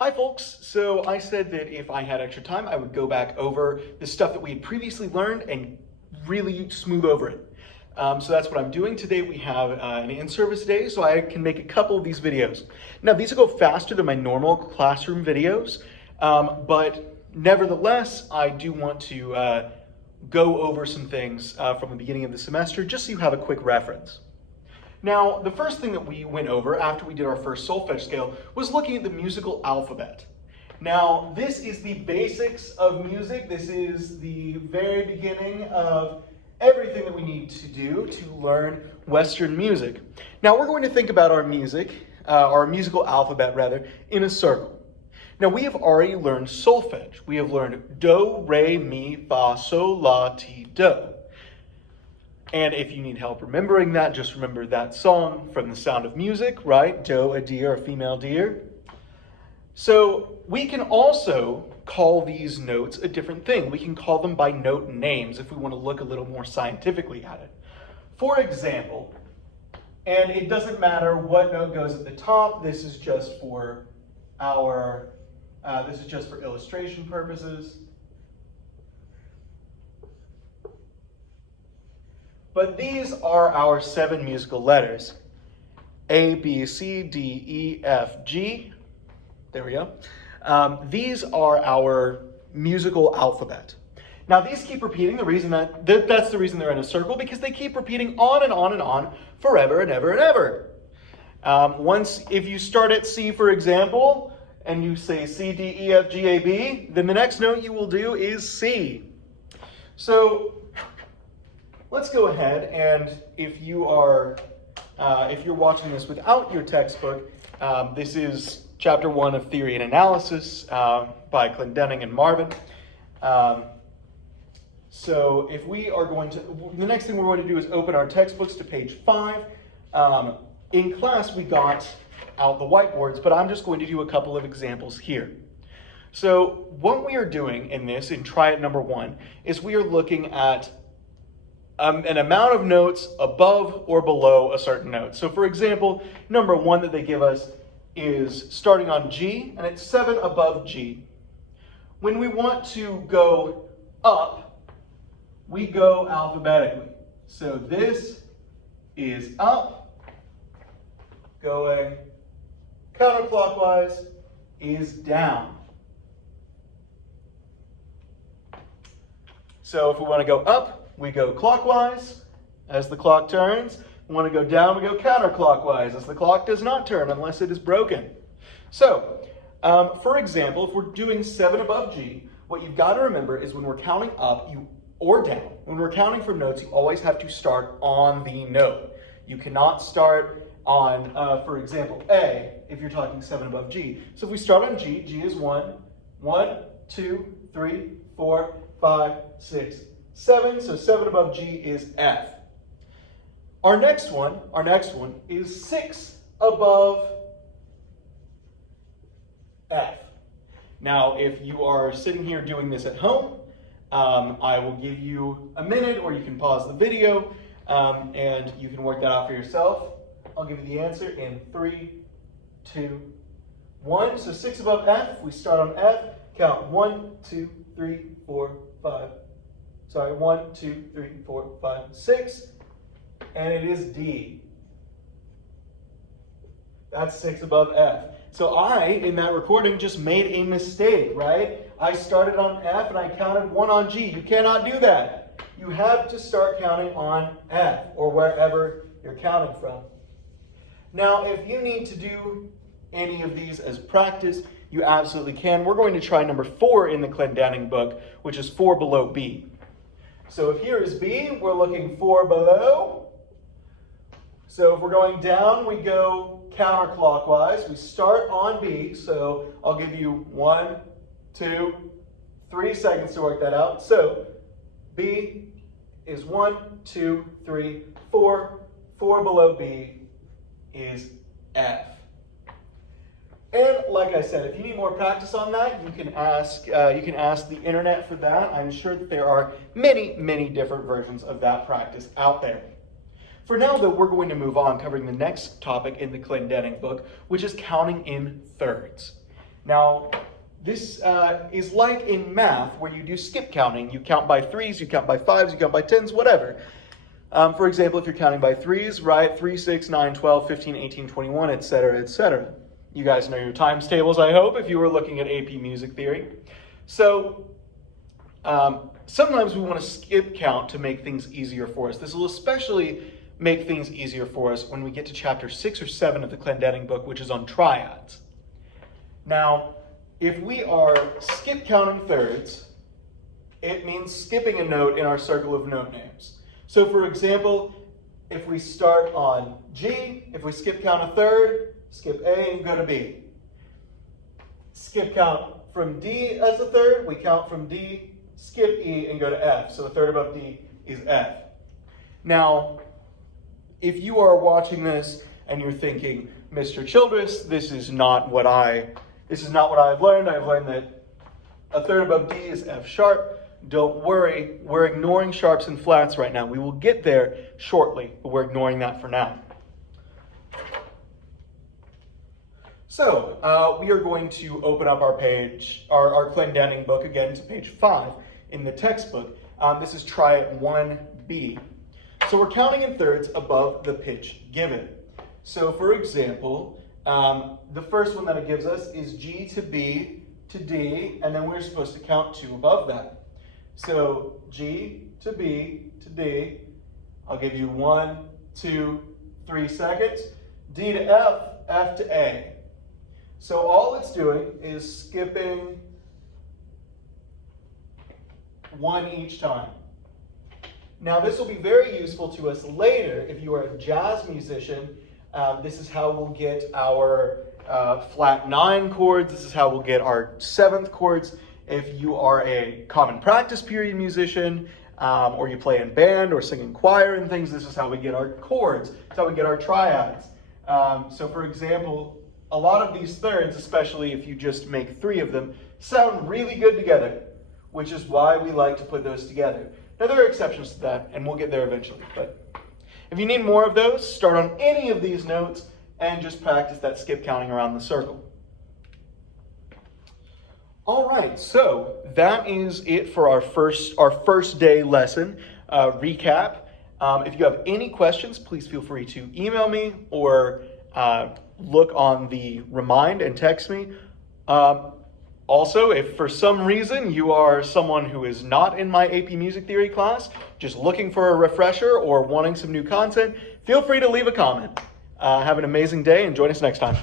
Hi folks, so I said that if I had extra time I would go back over the stuff that we had previously learned and really smooth over it. So that's what I'm doing. Today we have an in-service day, so I can make a couple of these videos. Now these will go faster than my normal classroom videos, but nevertheless I do want to go over some things from the beginning of the semester just so you have a quick reference. Now, the first thing that we went over after we did our first solfege scale was looking at the musical alphabet. Now, this is the basics of music. This is the very beginning of everything that we need to do to learn Western music. Now, we're going to think about our musical alphabet rather, in a circle. Now, we have already learned solfege. We have learned do, re, mi, fa, sol, la, ti, do. And if you need help remembering that, just remember that song from The Sound of Music, right? Doe, a deer, a female deer. So we can also call these notes a different thing. We can call them by note names if we want to look a little more scientifically at it. For example, and it doesn't matter what note goes at the top, this is just for illustration purposes. But these are our 7 musical letters. A, B, C, D, E, F, G. There we go. These are our musical alphabet. Now these keep repeating. That's the reason they're in a circle, because they keep repeating on and on and on forever and ever and ever. If you start at C, for example, and you say C, D, E, F, G, A, B, then the next note you will do is C. So let's go ahead, and if you're watching this without your textbook, this is Chapter 1 of Theory and Analysis by Clendinning and Marvin. So if we are going to, the next thing we're going to do is open our textbooks to page 5. In class we got out the whiteboards, but I'm just going to do a couple of examples here. So what we are doing in this, in try it number 1, is we are looking at an amount of notes above or below a certain note. So for example, number 1 that they give us is starting on G, and it's 7 above G. When we want to go up, we go alphabetically. So this is up, going counterclockwise is down. So if we want to go up, we go clockwise as the clock turns. We want to go down, we go counterclockwise as the clock does not turn unless it is broken. So, for example, if we're doing 7 above G, what you've got to remember is when we're counting up or down, when we're counting from notes, you always have to start on the note. You cannot start on, for example, A, if you're talking 7 above G. So if we start on G, G is 1, 2, 3, 4, 5, 6, 7, so 7 above G is F. Our next one is 6 above F. Now, if you are sitting here doing this at home, I will give you a minute, or you can pause the video, and you can work that out for yourself. I'll give you the answer in 3, 2, 1. So 6 above F, we start on F, count 1, 2, 3, 4, 5. Sorry, 1, 2, 3, 4, 5, 6, and it is D. That's 6 above F. So I, in that recording, just made a mistake, right? I started on F and I counted 1 on G. You cannot do that. You have to start counting on F, or wherever you're counting from. Now, if you need to do any of these as practice, you absolutely can. We're going to try number 4 in the Clendinning book, which is 4 below B. So if here is B, we're looking 4 below. So if we're going down, we go counterclockwise. We start on B, so I'll give you 1, 2, 3 seconds to work that out. So B is 1, 2, 3, 4. 4 below B is F. And like I said, if you need more practice on that, you can ask the internet for that. I'm sure that there are many, many different versions of that practice out there. For now, though, we're going to move on, covering the next topic in the Clendinning book, which is counting in thirds. Now, this is like in math where you do skip counting. You count by threes, you count by fives, you count by tens, whatever. For example, if you're counting by threes, right, 3, 6, 9, 12, 15, 18, 21, etc., etc. You guys know your times tables, I hope, if you were looking at AP Music Theory. So, sometimes we want to skip count to make things easier for us. This will especially make things easier for us when we get to chapter 6 or 7 of the Clendinning book, which is on triads. Now, if we are skip counting thirds, it means skipping a note in our circle of note names. So for example, if we start on G, if we skip count a third, skip A and go to B. Skip count from D as a third, we count from D, skip E and go to F. So the third above D is F. Now, if you are watching this and you're thinking, Mr. Childress, this is not what I've learned. I've learned that a third above D is F sharp. Don't worry, we're ignoring sharps and flats right now. We will get there shortly, but we're ignoring that for now. So, we are going to open up our page, our Clendinning book again to page 5 in the textbook. This is Triad 1B. So we're counting in thirds above the pitch given. So for example, the first one that it gives us is G to B to D, and then we're supposed to count 2 above that. So G to B to D, I'll give you 1, 2, 3 seconds. D to F, F to A. So all it's doing is skipping 1 each time. Now this will be very useful to us later if you are a jazz musician. This is how we'll get our flat 9 chords. This is how we'll get our 7th chords. If you are a common practice period musician, or you play in band or sing in choir and things, this is how we get our chords. It's how we get our triads. So for example, a lot of these thirds, especially if you just make 3 of them, sound really good together, which is why we like to put those together. Now there are exceptions to that, and we'll get there eventually. But if you need more of those, start on any of these notes and just practice that skip counting around the circle. All right, so that is it for our first day lesson recap. If you have any questions, please feel free to email me or look on the remind and text me. Also, if for some reason you are someone who is not in my AP Music Theory class, just looking for a refresher or wanting some new content, feel free to leave a comment. Have an amazing day and join us next time.